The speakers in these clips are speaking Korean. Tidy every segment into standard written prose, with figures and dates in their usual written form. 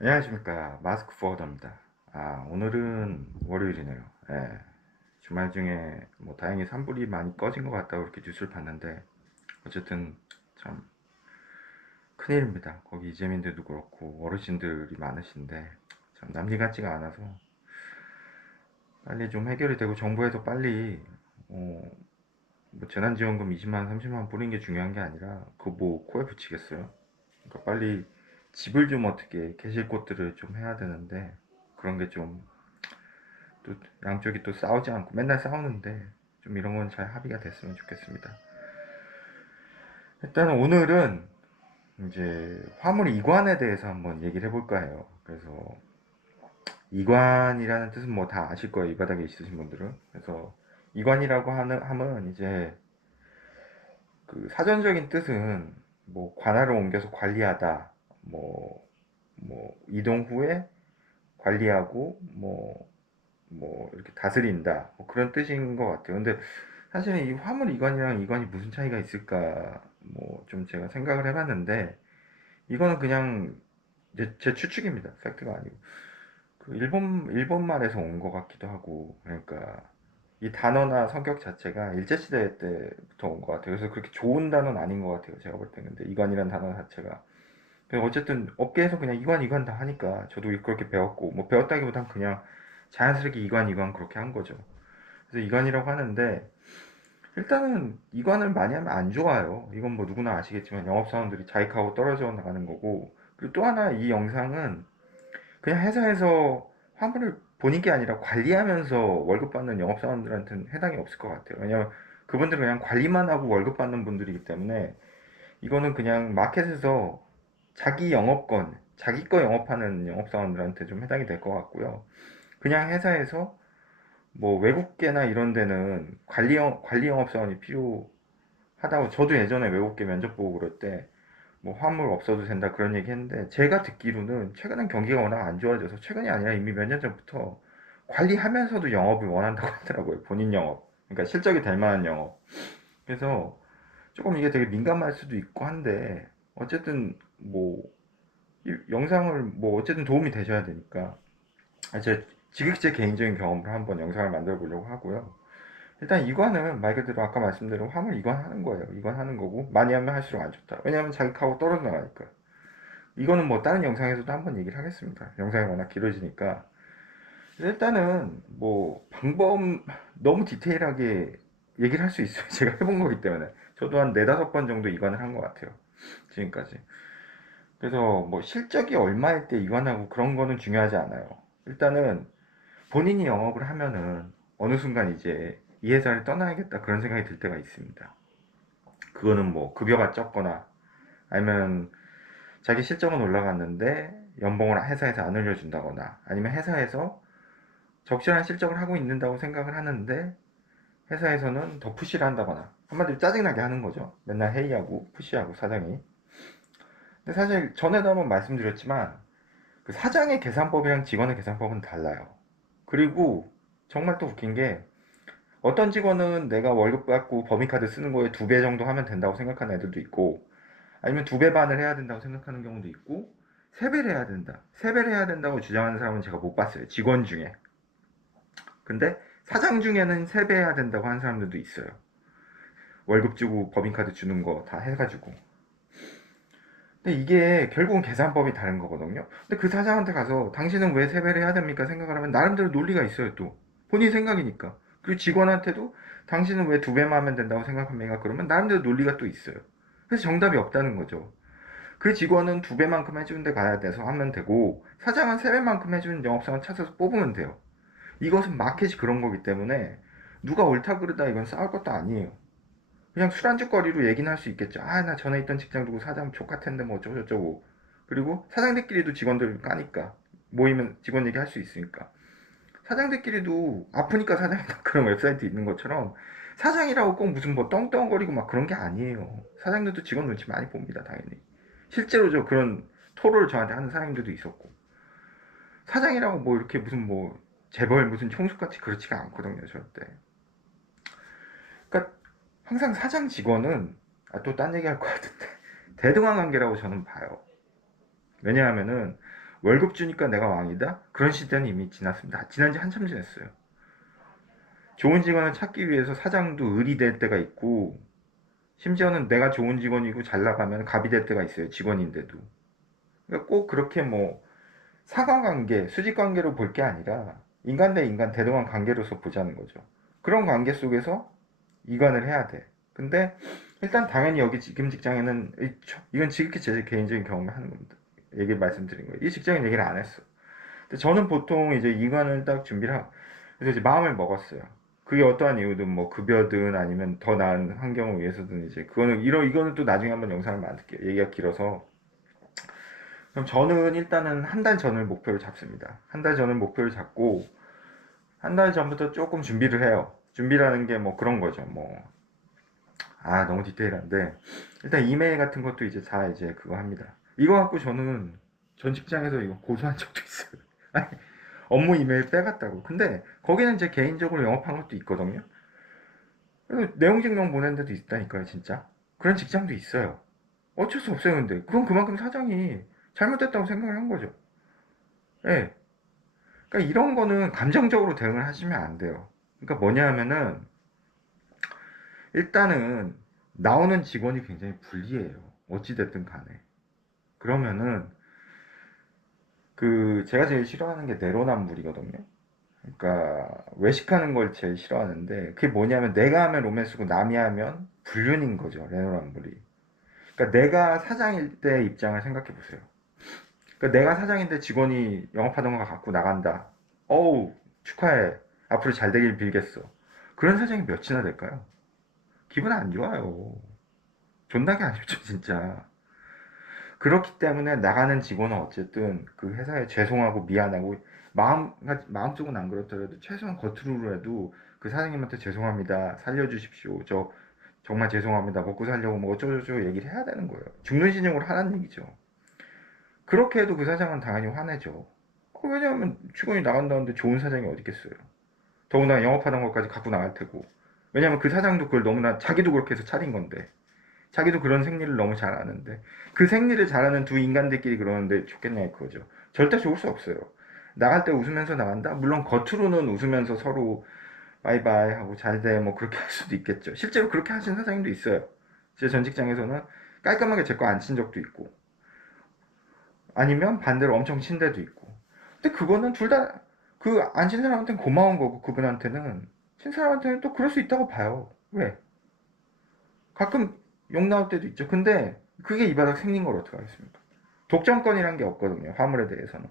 안녕하십니까. 마스크 포워더입니다. 오늘은 월요일이네요. 예, 주말 중에 뭐 다행히 산불이 많이 꺼진 것 같다고 이렇게 뉴스를 봤는데, 어쨌든 참 큰일입니다. 거기 이재민들도 그렇고 어르신들이 많으신데 참 남일 같지가 않아서 빨리 좀 해결이 되고 정부에서 빨리 어, 뭐 재난지원금 20만 원, 30만 원 뿌리는 게 중요한 게 아니라 그거 뭐 코에 붙이겠어요. 그러니까 빨리 집을 좀 어떻게 계실 곳들을 좀 해야 되는데 그런 게좀 또 양쪽이 또 싸우지 않고 맨날 싸우는데 좀 이런 건 잘 합의가 됐으면 좋겠습니다. 일단 오늘은 이제 화물 이관에 대해서 한번 얘기를 해볼까 해요. 그래서 이관이라는 뜻은 뭐 다 아실 거예요. 이 바닥에 있으신 분들은. 그래서 이관이라고 하면 이제 그 사전적인 뜻은 뭐 관할을 옮겨서 관리하다, 뭐, 뭐 이동 후에 관리하고 뭐 이렇게 다스린다 뭐 그런 뜻인 것 같아요. 근데 사실은 이 화물 이관이랑 이관이 무슨 차이가 있을까 뭐 좀 제가 생각을 해봤는데 이거는 그냥 제 추측입니다. 팩트가 아니고 그 일본 말에서 온 것 같기도 하고 그러니까 이 단어나 성격 자체가 일제시대 때부터 온 것 같아요. 그래서 그렇게 좋은 단어는 아닌 것 같아요. 제가 볼 때는. 근데 이관이라는 단어 자체가 어쨌든 업계에서 그냥 이관 다 하니까 저도 그렇게 배웠고 뭐 배웠다기보단 그냥 자연스럽게 이관 그렇게 한 거죠. 그래서 이관이라고 하는데 일단은 이관을 많이 하면 안 좋아요. 이건 뭐 누구나 아시겠지만 영업사원들이 자익하고 떨어져 나가는 거고 그리고 또 하나 이 영상은 그냥 회사에서 화물을 보는 게 아니라 관리하면서 월급 받는 영업사원들한테는 해당이 없을 것 같아요. 왜냐면 그분들은 그냥 관리만 하고 월급 받는 분들이기 때문에 이거는 그냥 마켓에서 자기 영업권, 자기 거 영업하는 영업사원들한테 좀 해당이 될 것 같고요. 그냥 회사에서 뭐 외국계나 이런 데는 관리 영업사원이 필요하다고 저도 예전에 외국계 면접 보고 그럴 때 뭐 화물 없어도 된다 그런 얘기 했는데 제가 듣기로는 최근엔 경기가 워낙 안 좋아져서 최근이 아니라 이미 몇 년 전부터 관리하면서도 영업을 원한다고 하더라고요. 본인 영업. 그러니까 실적이 될 만한 영업. 그래서 조금 이게 되게 민감할 수도 있고 한데 어쨌든 뭐 이 영상을 뭐 어쨌든 도움이 되셔야 되니까 제 지극히 개인적인 경험으로 한번 영상을 만들어 보려고 하고요. 일단 이관은 말 그대로 아까 말씀드린 화물 이관하는 거예요. 이관하는 거고 많이 하면 할수록 안 좋다. 왜냐하면 자극하고 떨어져 나가니까. 이거는 뭐 다른 영상에서도 한번 얘기를 하겠습니다. 영상이 워낙 길어지니까. 일단은 뭐 방법 너무 디테일하게 얘기를 할 수 있어요. 제가 해본 거기 때문에. 저도 한 네다섯 번 정도 이관을 한 것 같아요. 지금까지. 그래서 뭐 실적이 얼마일 때 이관하고 그런 거는 중요하지 않아요. 일단은 본인이 영업을 하면은 어느 순간 이제 이 회사를 떠나야겠다 그런 생각이 들 때가 있습니다. 그거는 뭐 급여가 적거나 아니면 자기 실적은 올라갔는데 연봉을 회사에서 안 올려준다거나 아니면 회사에서 적절한 실적을 하고 있는다고 생각을 하는데 회사에서는 더 푸시를 한다거나 한마디로 짜증나게 하는 거죠. 맨날 회의하고 푸시하고 사장이. 근데 사실 전에도 한번 말씀드렸지만 그 사장의 계산법이랑 직원의 계산법은 달라요. 그리고 정말 또 웃긴 게 어떤 직원은 내가 월급 받고 법인카드 쓰는 거에 2배 정도 하면 된다고 생각하는 애들도 있고 아니면 2배 반을 해야 된다고 생각하는 경우도 있고 3배를 해야 된다. 3배를 해야 된다고 주장하는 사람은 제가 못 봤어요. 직원 중에. 근데 사장 중에는 3배 해야 된다고 하는 사람들도 있어요. 월급 주고 법인카드 주는 거 다 해가지고. 근데 이게 결국은 계산법이 다른 거거든요. 근데 그 사장한테 가서 당신은 왜 3배를 해야 됩니까 생각을 하면 나름대로 논리가 있어요 또. 본인 생각이니까. 그리고 직원한테도 당신은 왜 2배만 하면 된다고 생각합니까? 그러면 나름대로 논리가 또 있어요. 그래서 정답이 없다는 거죠. 그 직원은 2배만큼 해주는 데 가야 돼서 하면 되고 사장은 3배만큼 해주는 영업사원 찾아서 뽑으면 돼요. 이것은 마켓이 그런 거기 때문에 누가 옳다 그르다 이건 싸울 것도 아니에요. 그냥 술안주거리로 얘기는 할 수 있겠죠. 아, 나 전에 있던 직장 두고 사장 족같은데 뭐 어쩌고저쩌고. 그리고 사장들끼리도 직원들 까니까 모이면 직원 얘기 할 수 있으니까. 사장들끼리도 아프니까 사장이다 그런 웹사이트 있는 것처럼 사장이라고 꼭 무슨 뭐 떵떵거리고 막 그런 게 아니에요. 사장들도 직원 눈치 많이 봅니다, 당연히. 실제로 저 그런 토로를 저한테 하는 사장님들도 있었고. 사장이라고 뭐 이렇게 무슨 뭐 재벌 무슨 총수같이 그렇지가 않거든요, 절대. 그러니까 항상 사장 직원은 또 딴 얘기 할 것 같은데 대등한 관계라고 저는 봐요. 왜냐하면은 월급 주니까 내가 왕이다? 그런 시대는 이미 지났습니다. 지난 지 한참 지났어요. 좋은 직원을 찾기 위해서 사장도 을이 될 때가 있고, 심지어는 내가 좋은 직원이고 잘 나가면 갑이 될 때가 있어요. 직원인데도. 그러니까 꼭 그렇게 뭐 상하관계, 수직관계로 볼 게 아니라 인간 대 인간 대등한 관계로서 보자는 거죠. 그런 관계 속에서 이관을 해야 돼. 근데 일단 당연히 여기 지금 직장에는 이건 지극히 제 개인적인 경험을 하는 겁니다. 얘기를 말씀드린 거예요. 이 직장인 얘기를 안 했어. 근데 저는 보통 이제 이관을 딱 준비를 하고 그래서 이제 마음을 먹었어요. 그게 어떠한 이유든 뭐 급여든 아니면 더 나은 환경을 위해서든 이제 그거는 이거는 또 나중에 한번 영상을 만들게요. 얘기가 길어서. 그럼 저는 일단은 한 달 전을 목표를 잡습니다. 한 달 전을 목표를 잡고 한 달 전부터 조금 준비를 해요. 준비라는 게 뭐 그런 거죠. 너무 디테일한데 일단 이메일 같은 것도 이제 다 이제 그거 합니다. 이거 갖고 저는 전 직장에서 이거 고소한 적도 있어요. 아니, 업무 이메일 빼갔다고. 근데 거기는 제 개인적으로 영업한 것도 있거든요. 그래서 내용 증명 보낸 데도 있다니까요, 진짜. 그런 직장도 있어요. 어쩔 수 없어요, 근데. 그건 그만큼 사장이 잘못됐다고 생각을 한 거죠. 예. 네. 그러니까 이런 거는 감정적으로 대응을 하시면 안 돼요. 그러니까 뭐냐 하면은 일단은 나오는 직원이 굉장히 불리해요. 어찌됐든 간에. 그러면은 제가 제일 싫어하는 게 내로남불이거든요. 그러니까 외식하는 걸 제일 싫어하는데 그게 뭐냐면 내가 하면 로맨스고 남이 하면 불륜인 거죠. 내로남불이. 그러니까 내가 사장일 때 입장을 생각해 보세요. 그러니까 내가 사장인데 직원이 영업하던 거 갖고 나간다. 어우, 축하해. 앞으로 잘 되길 빌겠어. 그런 사장이 몇이나 될까요? 기분 안 좋아요. 존나게 안 좋죠, 진짜. 그렇기 때문에 나가는 직원은 어쨌든 그 회사에 죄송하고 미안하고 마음쪽은 안 그렇더라도 최소한 겉으로라도 그 사장님한테 죄송합니다. 살려주십시오. 저 정말 죄송합니다. 먹고 살려고 뭐 어쩌고저쩌고 얘기를 해야 되는 거예요. 죽는 신용으로 하라는 얘기죠. 그렇게 해도 그 사장은 당연히 화내죠. 왜냐하면 직원이 나간다는데 좋은 사장이 어디 있겠어요. 더구나 영업하던 것까지 갖고 나갈 테고. 왜냐하면 그 사장도 그걸 너무나 자기도 그렇게 해서 차린 건데. 자기도 그런 생리를 너무 잘 아는데 그 생리를 잘하는 두 인간들끼리 그러는데 좋겠냐 그거죠. 절대 좋을 수 없어요. 나갈 때 웃으면서 나간다? 물론 겉으로는 웃으면서 서로 바이바이 하고 잘돼 뭐 그렇게 할 수도 있겠죠. 실제로 그렇게 하신 사장님도 있어요. 제 전 직장에서는 깔끔하게 제 거 안 친 적도 있고 아니면 반대로 엄청 친 데도 있고. 근데 그거는 둘 다 그 안 친 사람한테는 고마운 거고 그분한테는 친 사람한테는 또 그럴 수 있다고 봐요. 왜? 가끔 욕 나올 때도 있죠. 근데 그게 이 바닥 생긴 걸 어떻게 하겠습니까? 독점권이란 게 없거든요. 화물에 대해서는.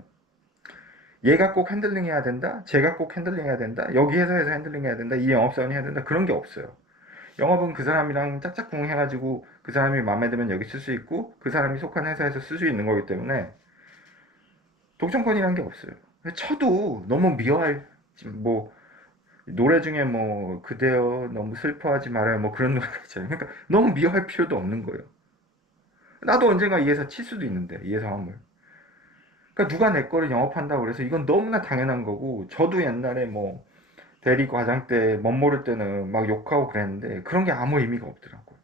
얘가 꼭 핸들링 해야 된다. 제가 꼭 핸들링 해야 된다. 여기 회사에서 핸들링 해야 된다. 이 영업사원이 해야 된다. 그런 게 없어요. 영업은 그 사람이랑 짝짝꿍 해가지고 그 사람이 마음에 들면 여기 쓸 수 있고 그 사람이 속한 회사에서 쓸 수 있는 거기 때문에 독점권이란 게 없어요. 쳐도 너무 미워할 뭐 노래 중에 뭐 그대여 너무 슬퍼하지 말아요 뭐 그런 노래가 있잖아요. 그러니까 너무 미워할 필요도 없는 거예요. 나도 언젠가 이 회사 칠 수도 있는데 이 회사 화물. 그러니까 누가 내 거를 영업한다고 그래서 이건 너무나 당연한 거고 저도 옛날에 뭐 대리 과장 때 멋모를 때는 막 욕하고 그랬는데 그런 게 아무 의미가 없더라고요.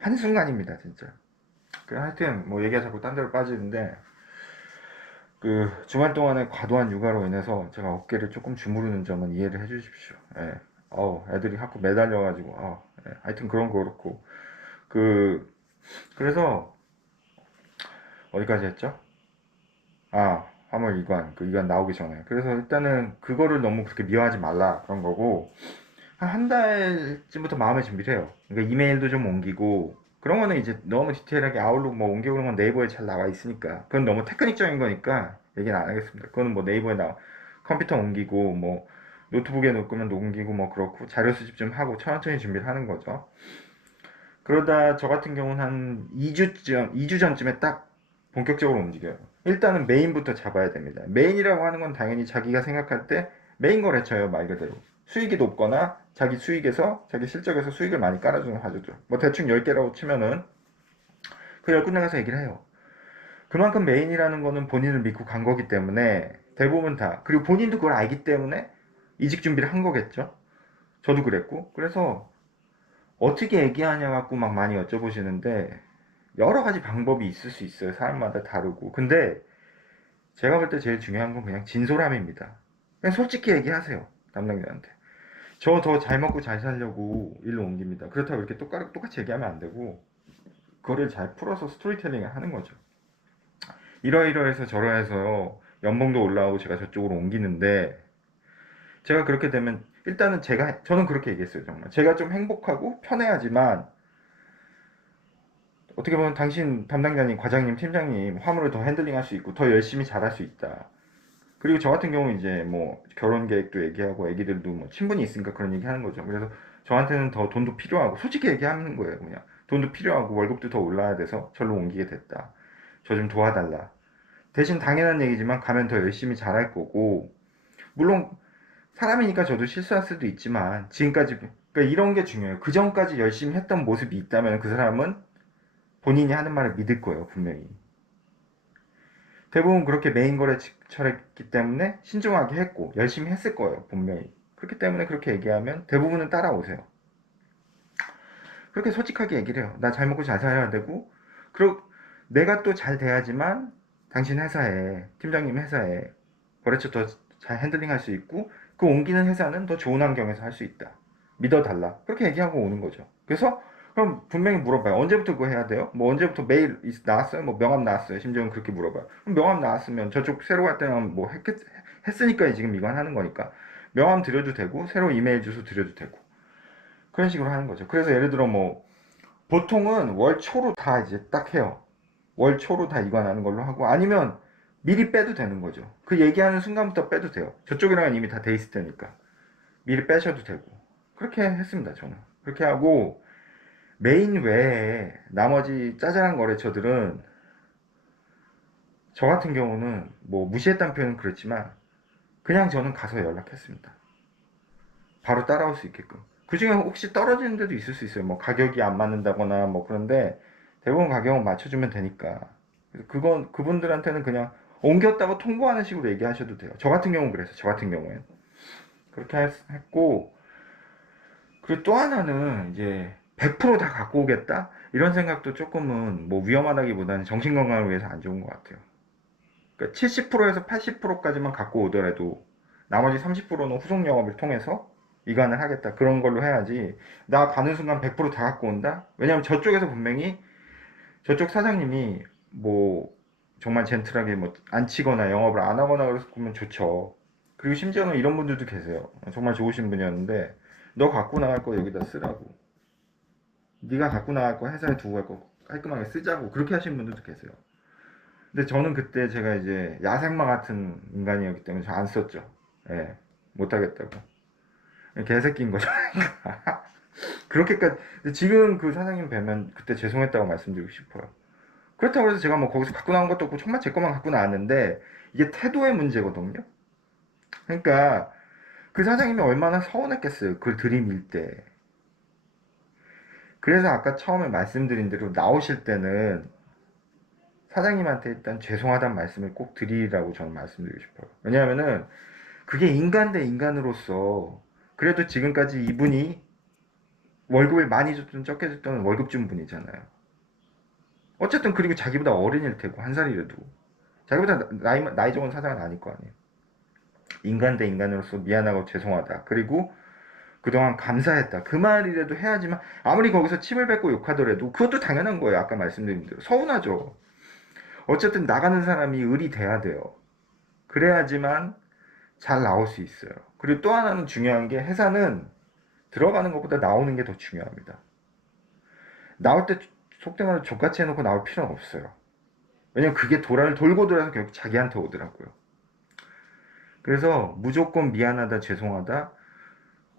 한순간입니다 진짜. 하여튼 뭐 얘기가 자꾸 딴 데로 빠지는데 주말 동안에 과도한 육아로 인해서 제가 어깨를 조금 주무르는 점은 이해를 해 주십시오. 예. 애들이 자꾸 매달려가지고 하여튼 그런 거 그렇고 그래서 어디까지 했죠? 화물 이관, 이관 나오기 전에. 그래서 일단은 그거를 너무 그렇게 미워하지 말라 그런 거고 한 달쯤부터 마음의 준비를 해요. 그러니까 이메일도 좀 옮기고 그런 거는 이제 너무 디테일하게 아웃룩 뭐 옮기고 그런 건 네이버에 잘 나와 있으니까 그건 너무 테크닉적인 거니까 얘기는 안 하겠습니다. 그거는 뭐 네이버에 컴퓨터 옮기고 뭐 노트북에 놓으면 옮기고 뭐 그렇고 자료 수집 좀 하고 천천히 준비를 하는 거죠. 그러다 저 같은 경우는 한 2주 전쯤에 딱 본격적으로 움직여요. 일단은 메인부터 잡아야 됩니다. 메인이라고 하는 건 당연히 자기가 생각할 때 메인 거래처예요, 말 그대로. 수익이 높거나 자기 수익에서, 자기 실적에서 수익을 많이 깔아주는 하죠. 뭐 대충 10개라고 치면은 그 10군데가서 얘기를 해요. 그만큼 메인이라는 거는 본인을 믿고 간 거기 때문에 대부분 다, 그리고 본인도 그걸 알기 때문에 이직 준비를 한 거겠죠. 저도 그랬고. 그래서 어떻게 얘기하냐 갖고 막 많이 여쭤보시는데 여러 가지 방법이 있을 수 있어요. 사람마다 다르고. 근데 제가 볼 때 제일 중요한 건 그냥 진솔함입니다. 그냥 솔직히 얘기하세요. 담당자한테. 저 더 잘 먹고 잘 살려고 일로 옮깁니다. 그렇다고 이렇게 똑같이 얘기하면 안 되고, 그거를 잘 풀어서 스토리텔링을 하는 거죠. 이러이러해서 저러해서 연봉도 올라오고 제가 저쪽으로 옮기는데, 제가 그렇게 되면 일단은 저는 그렇게 얘기했어요. 정말 제가 좀 행복하고 편해야지만, 어떻게 보면 당신 담당자님, 과장님, 팀장님 화물을 더 핸들링할 수 있고 더 열심히 잘할 수 있다. 그리고 저 같은 경우는 이제 뭐 결혼 계획도 얘기하고 애기들도 뭐 친분이 있으니까 그런 얘기 하는 거죠. 그래서 저한테는 더 돈도 필요하고 솔직히 얘기하는 거예요. 그냥 돈도 필요하고 월급도 더 올라야 돼서 절로 옮기게 됐다. 저 좀 도와달라. 대신 당연한 얘기지만 가면 더 열심히 잘할 거고, 물론 사람이니까 저도 실수할 수도 있지만 지금까지, 그러니까 이런 게 중요해요. 그 전까지 열심히 했던 모습이 있다면 그 사람은 본인이 하는 말을 믿을 거예요, 분명히. 대부분 그렇게 메인 거래 처했기 때문에 신중하게 했고 열심히 했을 거예요, 분명히. 그렇기 때문에 그렇게 얘기하면 대부분은 따라오세요. 그렇게 솔직하게 얘기를 해요. 나 잘 먹고 잘 살아야 되고, 그리고 내가 또 잘 돼야지만 당신 회사에, 팀장님 회사에 거래처 더 잘 핸들링 할 수 있고, 그 옮기는 회사는 더 좋은 환경에서 할 수 있다. 믿어달라. 그렇게 얘기하고 오는 거죠. 그래서 그럼 분명히 물어봐요. 언제부터 그거 해야 돼요? 뭐 언제부터 메일 나왔어요? 뭐 명함 나왔어요? 심지어는 그렇게 물어봐요. 그럼 명함 나왔으면 저쪽 새로 갈 때는 뭐 했으니까 지금 이건 하는 거니까 명함 드려도 되고 새로 이메일 주소 드려도 되고 그런 식으로 하는 거죠. 그래서 예를 들어 뭐 보통은 월 초로 다 이제 딱 해요. 월 초로 다 이관하는 걸로 하고, 아니면 미리 빼도 되는 거죠. 그 얘기하는 순간부터 빼도 돼요. 저쪽이랑은 이미 다 돼 있을 테니까 미리 빼셔도 되고. 그렇게 했습니다. 저는 그렇게 하고, 메인 외에 나머지 짜잘한 거래처들은 저 같은 경우는 뭐 무시했다는 표현은 그렇지만 그냥 저는 가서 연락했습니다. 바로 따라올 수 있게끔. 그 중에 혹시 떨어지는 데도 있을 수 있어요. 뭐 가격이 안 맞는다거나 뭐 그런데 대부분 가격은 맞춰주면 되니까. 그건 그분들한테는 그냥 옮겼다고 통보하는 식으로 얘기하셔도 돼요. 저 같은 경우는 그래서 저 같은 경우엔 그렇게 했고, 그리고 또 하나는 이제 100%다 갖고 오겠다 이런 생각도 조금은 뭐 위험하다기보다는 정신 건강을 위해서 안 좋은 것 같아요. 그러니까 70%에서 80%까지만 갖고 오더라도 나머지 30%는 후속 영업을 통해서 이관을 하겠다. 그런 걸로 해야지. 나 가는 순간 100%다 갖고 온다? 왜냐면 저쪽에서 분명히 저쪽 사장님이 뭐 정말 젠틀하게 뭐 안 치거나 영업을 안 하거나 그러면 좋죠. 그리고 심지어는 이런 분들도 계세요. 정말 좋으신 분이었는데 너 갖고 나갈 거 여기다 쓰라고. 네가 갖고 나갈 거 회사에 두고 갈 거 깔끔하게 쓰자고. 그렇게 하시는 분들도 계세요. 근데 저는 그때 제가 이제 야생마 같은 인간이었기 때문에 저 안 썼죠. 예, 못하겠다고. 개새끼인 거죠. 그렇게까지. 지금 그 사장님 뵈면 그때 죄송했다고 말씀드리고 싶어요. 그렇다고 해서 제가 뭐 거기서 갖고 나온 것도 없고 정말 제 것만 갖고 나왔는데 이게 태도의 문제거든요. 그러니까 그 사장님이 얼마나 서운했겠어요. 그걸 들이밀 때. 그래서 아까 처음에 말씀드린 대로 나오실 때는 사장님한테 일단 죄송하다는 말씀을 꼭 드리라고 저는 말씀드리고 싶어요. 왜냐하면은 그게 인간 대 인간으로서 그래도 지금까지 이분이 월급을 많이 줬든 적게 줬든 월급 준 분이잖아요. 어쨌든 그리고 자기보다 어린일 테고 한 살이라도 자기보다 나이 적은 사장은 아닐 거 아니에요. 인간 대 인간으로서 미안하고 죄송하다. 그리고 그동안 감사했다. 그 말이라도 해야지만 아무리 거기서 침을 뱉고 욕하더라도 그것도 당연한 거예요. 아까 말씀드린 대로 서운하죠. 어쨌든 나가는 사람이 을이 돼야 돼요. 그래야지만 잘 나올 수 있어요. 그리고 또 하나는 중요한 게 회사는 들어가는 것보다 나오는 게 더 중요합니다. 나올 때 속된 말로 족같이 해놓고 나올 필요는 없어요. 왜냐면 그게 돌고 돌아서 결국 자기한테 오더라고요. 그래서 무조건 미안하다, 죄송하다,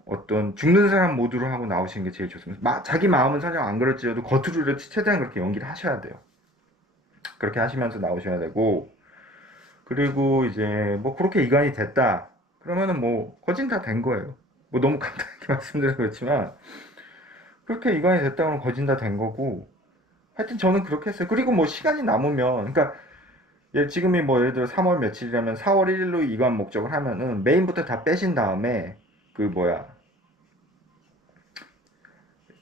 어떤 죽는 사람 모드로 하고 나오시는 게 제일 좋습니다. 자기 마음은 사실 안 그럴지라도 겉으로 최대한 그렇게 연기를 하셔야 돼요. 그렇게 하시면서 나오셔야 되고, 그리고 이제 뭐 그렇게 이관이 됐다. 그러면은 뭐 거진 다 된 거예요. 뭐 너무 간단하게 말씀드려서 그렇지만 그렇게 이관이 됐다 그러면 거진 다 된 거고, 하여튼 저는 그렇게 했어요. 그리고 뭐 시간이 남으면, 그러니까 지금이 뭐 예를 들어 3월 며칠이라면 4월 1일로 이관 목적을 하면은 메인부터 다 빼신 다음에 그 뭐야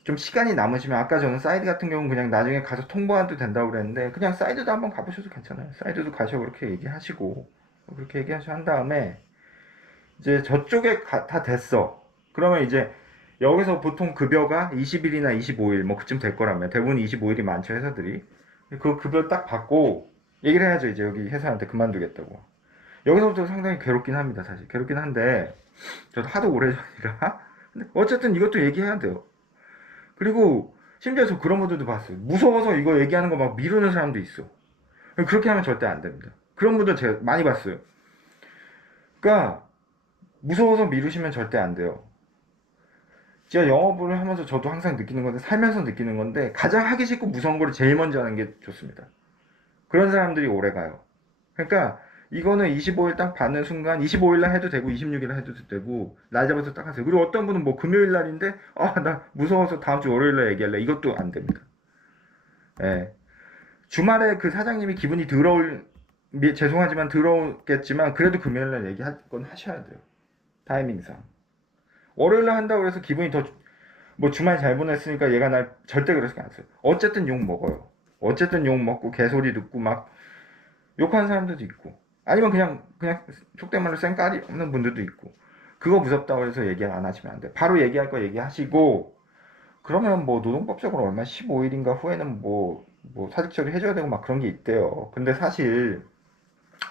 좀 시간이 남으시면 아까 저는 사이드 같은 경우는 그냥 나중에 가서 통보해도 된다고 그랬는데 그냥 사이드도 한번 가보셔도 괜찮아요. 사이드도 가셔 그렇게 얘기하시고 그렇게 얘기하셔 한 다음에 이제 저쪽에 다 됐어. 그러면 이제 여기서 보통 급여가 20일이나 25일 뭐 그쯤 될 거라면 대부분 25일이 많죠 회사들이. 그 급여 딱 받고 얘기를 해야죠. 이제 여기 회사한테 그만두겠다고. 여기서부터 상당히 괴롭긴 합니다. 사실 괴롭긴 한데 저도 하도 오래전이라 근데 어쨌든 이것도 얘기해야 돼요. 그리고 심지어 저 그런 분들도 봤어요. 무서워서 이거 얘기하는 거 막 미루는 사람도 있어. 그렇게 하면 절대 안 됩니다. 그런 분들 제가 많이 봤어요. 그러니까 무서워서 미루시면 절대 안 돼요. 제가 영업을 하면서 저도 항상 느끼는 건데 살면서 느끼는 건데 가장 하기 싫고 무서운 거를 제일 먼저 하는 게 좋습니다. 그런 사람들이 오래 가요. 그러니까 이거는 25일 딱 받는 순간 25일 날 해도 되고 26일 날 해도 되고 날 잡아서 딱 하세요. 그리고 어떤 분은 뭐 금요일 날인데 나 무서워서 다음 주 월요일 날 얘기할래. 이것도 안 됩니다. 예. 주말에 그 사장님이 기분이 더러울 죄송하지만 더러웠겠지만 그래도 금요일 날 얘기할 건 하셔야 돼요. 타이밍상. 월요일 날 한다고 해서 기분이 더 뭐 주말 잘 보냈으니까 얘가 날 절대 그러지 않았어요. 어쨌든 욕 먹어요. 어쨌든 욕 먹고 개소리 듣고 막 욕하는 사람들도 있고 아니면 그냥 속된 말로 쌩까리 없는 분들도 있고 그거 무섭다고 해서 얘기 안 하시면 안 돼요. 바로 얘기할 거 얘기하시고 그러면 뭐 노동법적으로 얼마 15일인가 후에는 뭐 사직 처리 해줘야 되고 막 그런 게 있대요. 근데 사실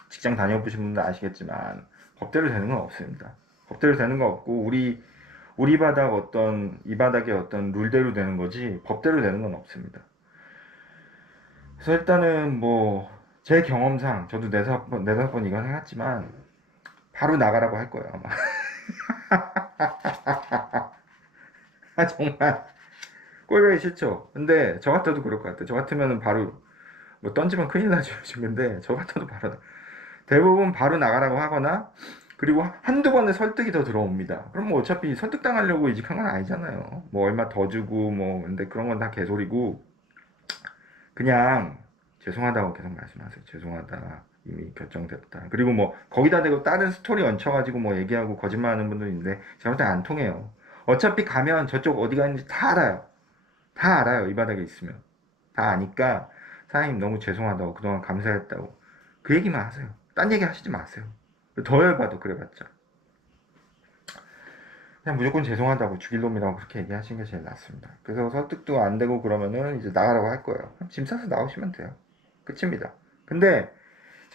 직장 다녀보신 분들 아시겠지만 법대로 되는 건 없습니다. 법대로 되는 거 없고 우리 바닥 이 바닥의 어떤 룰대로 되는 거지 법대로 되는 건 없습니다. 그래서 일단은 뭐 제 경험상 저도 네다섯 번 이건 해봤지만 바로 나가라고 할 거예요 아마. 정말 꼴보기 싫죠. 근데 저 같아도 그럴 것 같아요. 저 같으면 바로 뭐 던지면 큰일 나죠. 근데 저 같아도 바로 대부분 바로 나가라고 하거나 그리고 한두 번의 설득이 더 들어옵니다. 그럼 뭐 어차피 설득당하려고 이직한 건 아니잖아요. 뭐 얼마 더 주고 뭐 근데 그런 건 다 개소리고 그냥 죄송하다고 계속 말씀하세요. 죄송하다. 이미 결정됐다. 그리고 뭐 거기다 대고 다른 스토리 얹혀가지고 뭐 얘기하고 거짓말하는 분도 있는데 제가 볼 때 안 통해요. 어차피 가면 저쪽 어디 가는지 다 알아요. 다 알아요. 이 바닥에 있으면. 다 아니까 사장님 너무 죄송하다고 그동안 감사했다고 그 얘기만 하세요. 딴 얘기 하시지 마세요. 더 열받아 그래봤자. 그냥 무조건 죄송하다고 죽일 놈이라고 그렇게 얘기하시는 게 제일 낫습니다. 그래서 설득도 안 되고 그러면은 이제 나가라고 할 거예요. 그럼 짐 싸서 나오시면 돼요. 끝입니다. 근데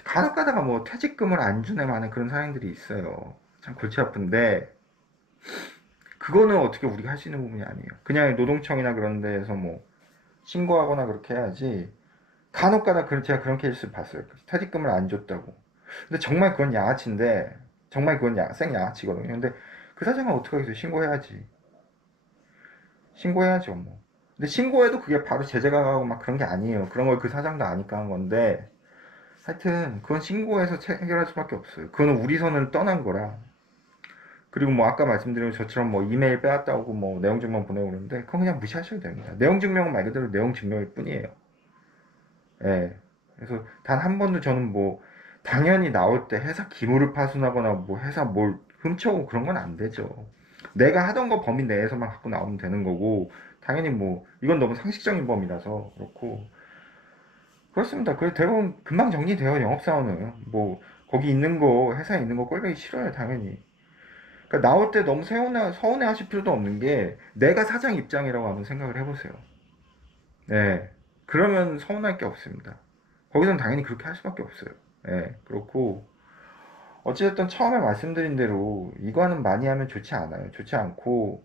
간혹 가다가 뭐 퇴직금을 안 주네 마는 그런 상황들이 있어요. 참 골치 아픈데 그거는 어떻게 우리가 할 수 있는 부분이 아니에요. 그냥 노동청이나 그런 데에서 뭐 신고하거나 그렇게 해야지. 간혹 가다 제가 그런 케이스를 봤어요. 퇴직금을 안 줬다고. 근데 정말 그건 양아치인데 정말 그건 생 양아치거든요. 근데 그 사장은 어떻게 하겠어요? 신고해야지. 신고해야죠 뭐. 근데 신고해도 그게 바로 제재가 가고 막 그런 게 아니에요. 그런 걸 그 사장도 아니까 한 건데 하여튼 그건 신고해서 해결할 수밖에 없어요. 그거는 우리 선을 떠난 거라. 그리고 뭐 아까 말씀드린 저처럼 뭐 이메일 빼앗다고 뭐 내용 증명 보내고 그러는데 그건 그냥 무시하셔도 됩니다. 내용 증명은 말 그대로 내용 증명일 뿐이에요. 예. 그래서 단 한 번도 저는 뭐 당연히 나올 때 회사 기물을 파손하거나 뭐 회사 뭘 훔쳐오고 그런 건 안 되죠. 내가 하던 거 범위 내에서만 갖고 나오면 되는 거고 당연히 뭐 이건 너무 상식적인 범위라서 그렇고 그렇습니다. 그 대부분 금방 정리돼요. 영업사원은 뭐 거기 있는 거 회사에 있는 거 꼴보기 싫어요 당연히. 그러니까 나올 때 너무 서운해 하실 필요도 없는 게 내가 사장 입장이라고 한번 생각을 해보세요. 네. 그러면 서운할 게 없습니다. 거기서는 당연히 그렇게 할 수밖에 없어요. 네. 그렇고 어찌됐든 처음에 말씀드린 대로 이거는 많이 하면 좋지 않아요. 좋지 않고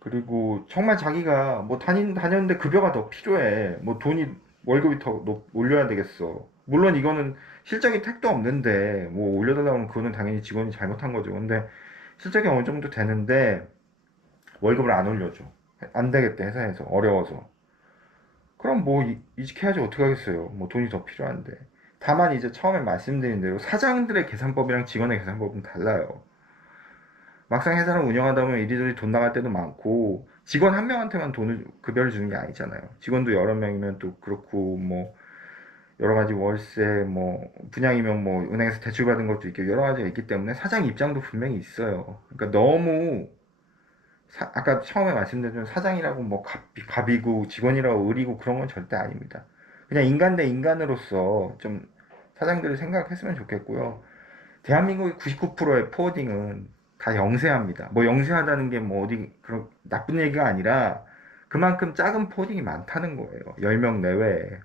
그리고 정말 자기가 뭐 다녔는데 급여가 더 필요해. 뭐 돈이 월급이 더 올려야 되겠어. 물론 이거는 실적이 택도 없는데 뭐 올려달라고 하면 그거는 당연히 직원이 잘못한 거죠. 근데 실적이 어느 정도 되는데 월급을 안 올려줘. 안 되겠대 회사에서 어려워서. 그럼 뭐 이직해야지 어떻게 하겠어요. 뭐 돈이 더 필요한데. 다만 이제 처음에 말씀드린 대로 사장들의 계산법이랑 직원의 계산법은 달라요. 막상 회사를 운영하다 보면 이리저리 돈 나갈 때도 많고 직원 한 명한테만 돈을 급여를 주는 게 아니잖아요. 직원도 여러 명이면 또 그렇고 뭐 여러 가지 월세 뭐 분양이면 뭐 은행에서 대출 받은 것도 있고 여러 가지가 있기 때문에 사장 입장도 분명히 있어요. 그러니까 너무 아까 처음에 말씀드린 사장이라고 뭐 갑이고 직원이라고 을이고 그런 건 절대 아닙니다. 그냥 인간 대 인간으로서 좀 사장들을 생각했으면 좋겠고요. 대한민국의 99%의 포워딩은 다 영세합니다. 뭐 영세하다는 게 뭐 어디 그런 나쁜 얘기가 아니라 그만큼 작은 포워딩이 많다는 거예요. 10명 내외에.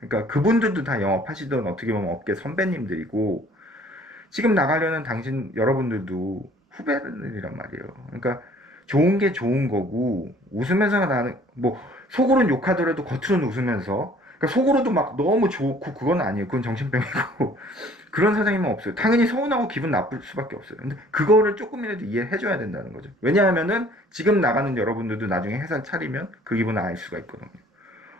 그러니까 그분들도 다 영업하시던 어떻게 보면 업계 선배님들이고 지금 나가려는 당신 여러분들도 후배들이란 말이에요. 그러니까 좋은 게 좋은 거고 웃으면서 나는 뭐 속으로는 욕하더라도 겉으로는 웃으면서 그러니까 속으로도 막 너무 좋고 그건 아니에요. 그건 정신병이고 그런 사장님은 없어요. 당연히 서운하고 기분 나쁠 수밖에 없어요. 근데 그거를 조금이라도 이해해줘야 된다는 거죠. 왜냐하면은 지금 나가는 여러분들도 나중에 회사 차리면 그 기분을 알 수가 있거든요.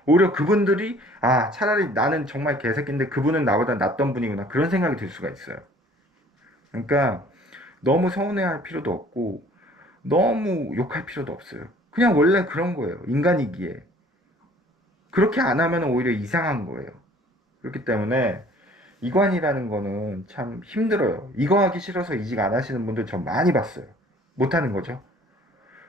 오히려 그분들이 아 차라리 나는 정말 개새끼인데 그분은 나보다 낫던 분이구나 그런 생각이 들 수가 있어요. 그러니까 너무 서운해할 필요도 없고 너무 욕할 필요도 없어요. 그냥 원래 그런 거예요. 인간이기에. 그렇게 안 하면 오히려 이상한 거예요. 그렇기 때문에 이관이라는 거는 참 힘들어요. 이거 하기 싫어서 이직 안 하시는 분들 전 많이 봤어요. 못하는 거죠.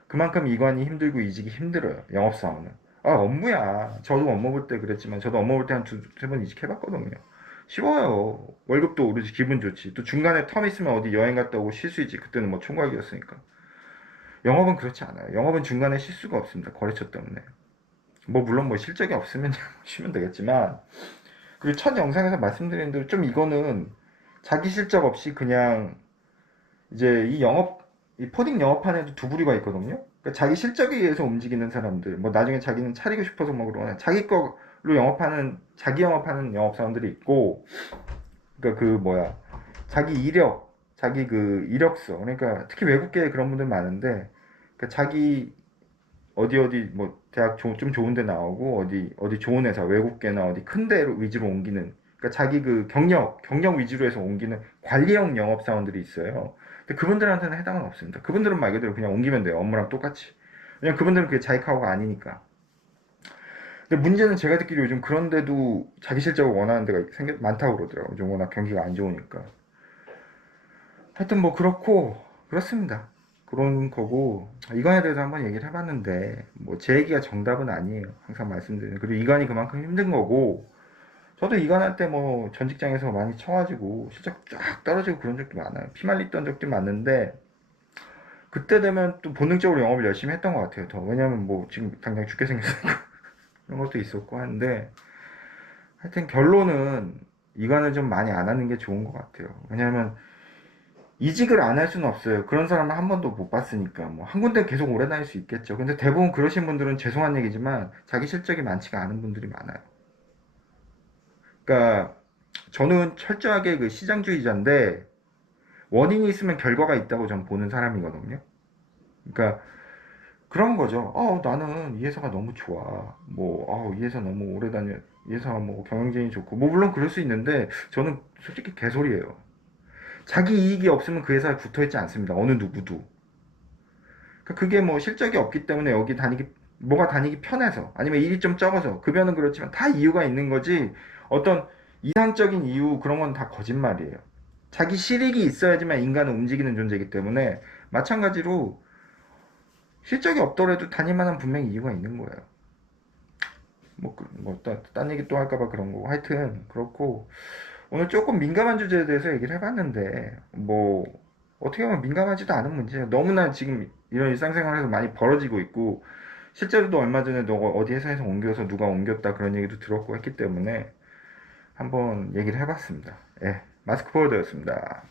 그만큼 이관이 힘들고 이직이 힘들어요. 영업사원은. 아, 업무야. 저도 업무 볼 때 그랬지만 저도 업무 볼 때 한 두세 번 이직해봤거든요. 쉬워요. 월급도 오르지 기분 좋지. 또 중간에 텀 있으면 어디 여행 갔다 오고 쉴 수 있지. 그때는 뭐 총각이었으니까. 영업은 그렇지 않아요. 영업은 중간에 쉴 수가 없습니다. 거래처 때문에. 뭐 물론 뭐 실적이 없으면 쉬면 되겠지만 그리고 첫 영상에서 말씀드린 대로 좀 이거는 자기 실적 없이 그냥 이제 이 포딩 영업판에도 두 부류가 있거든요. 그러니까 자기 실적에 의해서 움직이는 사람들, 뭐 나중에 자기는 차리고 싶어서 뭐 그러나 자기 거로 자기 영업하는 영업사원들이 있고, 그러니까 그 뭐야, 자기 이력, 자기 그 이력서, 그러니까 특히 외국계에 그런 분들 많은데, 그러니까 자기 어디 뭐 대학 좀 좋은 데 나오고 어디 좋은 회사 외국계나 어디 큰 데 위주로 옮기는 그러니까 자기 그 경력 위주로 해서 옮기는 관리형 영업사원들이 있어요. 근데 그분들한테는 해당은 없습니다. 그분들은 말 그대로 그냥 옮기면 돼요. 업무랑 똑같이. 왜냐면 그분들은 그게 자기 카우가 아니니까. 근데 문제는 제가 듣기로 요즘 그런데도 자기 실적을 원하는 데가 많다고 그러더라고요. 요즘 워낙 경기가 안 좋으니까. 하여튼 뭐 그렇고 그렇습니다. 그런 거고 이관에 대해서 한번 얘기를 해봤는데 뭐 제 얘기가 정답은 아니에요. 항상 말씀드리는 그리고 이관이 그만큼 힘든 거고 저도 이관할 때 뭐 전 직장에서 많이 쳐가지고 실적 쫙 떨어지고 그런 적도 많아요. 피말리던 적도 많은데 그때 되면 또 본능적으로 영업을 열심히 했던 것 같아요. 더 왜냐면 뭐 지금 당장 죽게 생겼으니까 그런 것도 있었고 한데 하여튼 결론은 이관을 좀 많이 안 하는 게 좋은 것 같아요. 왜냐면 이직을 안 할 수는 없어요. 그런 사람은 한 번도 못 봤으니까. 뭐, 한 군데 계속 오래 다닐 수 있겠죠. 근데 대부분 그러신 분들은 죄송한 얘기지만 자기 실적이 많지가 않은 분들이 많아요. 그러니까 저는 철저하게 그 시장주의자인데 원인이 있으면 결과가 있다고 전 보는 사람이거든요. 그러니까 그런 거죠. 나는 이 회사가 너무 좋아. 뭐, 이 회사 너무 오래 다녀. 이 회사가 뭐 경영진이 좋고. 뭐, 물론 그럴 수 있는데 저는 솔직히 개소리예요. 자기 이익이 없으면 그 회사에 붙어 있지 않습니다. 어느 누구도. 그러니까 그게 뭐 실적이 없기 때문에 여기 뭐가 다니기 편해서, 아니면 일이 좀 적어서, 급여는 그렇지만 다 이유가 있는 거지, 어떤 이상적인 이유, 그런 건 다 거짓말이에요. 자기 실익이 있어야지만 인간은 움직이는 존재이기 때문에, 마찬가지로 실적이 없더라도 다닐 만한 분명히 이유가 있는 거예요. 딴 얘기 또 할까봐 그런 거고. 하여튼, 그렇고, 오늘 조금 민감한 주제에 대해서 얘기를 해봤는데, 뭐, 어떻게 보면 민감하지도 않은 문제예요. 너무나 지금 이런 일상생활에서 많이 벌어지고 있고, 실제로도 얼마 전에 너가 어디 회사에서 옮겨서 누가 옮겼다 그런 얘기도 들었고 했기 때문에 한번 얘기를 해봤습니다. 예, 마스크 포워드였습니다.